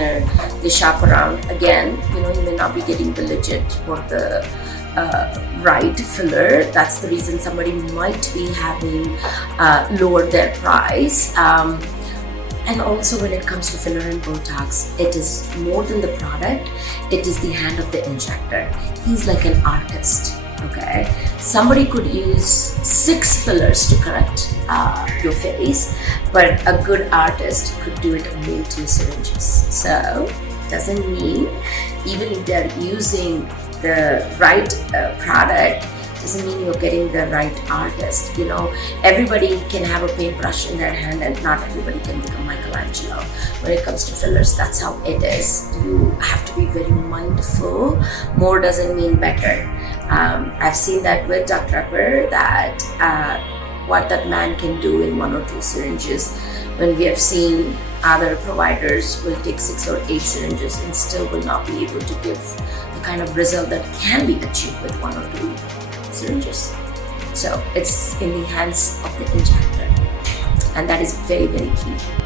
practitioner, they shop around. Again, you know, you may not be getting the legit or the right filler. That's the reason somebody might be having lowered their price. And also when it comes to filler and Botox, it is more than the product, it is the hand of the injector. He's like an artist, okay? Somebody could use 6 fillers to correct your face, but a good artist could do it only in 2 syringes. So, doesn't mean even if they're using the right product, doesn't mean you're getting the right artist. You know, everybody can have a paintbrush in their hand and not everybody can become Michelangelo. When it comes to fillers, that's how it is. You have to be very mindful. More doesn't mean better. I've seen that with Dr. Pepper, that what that man can do in 1 or 2 syringes, when we have seen other providers will take 6 or 8 syringes and still will not be able to give the kind of result that can be achieved with 1 or 2 syringes. So it's in the hands of the injector, and that is very, very key.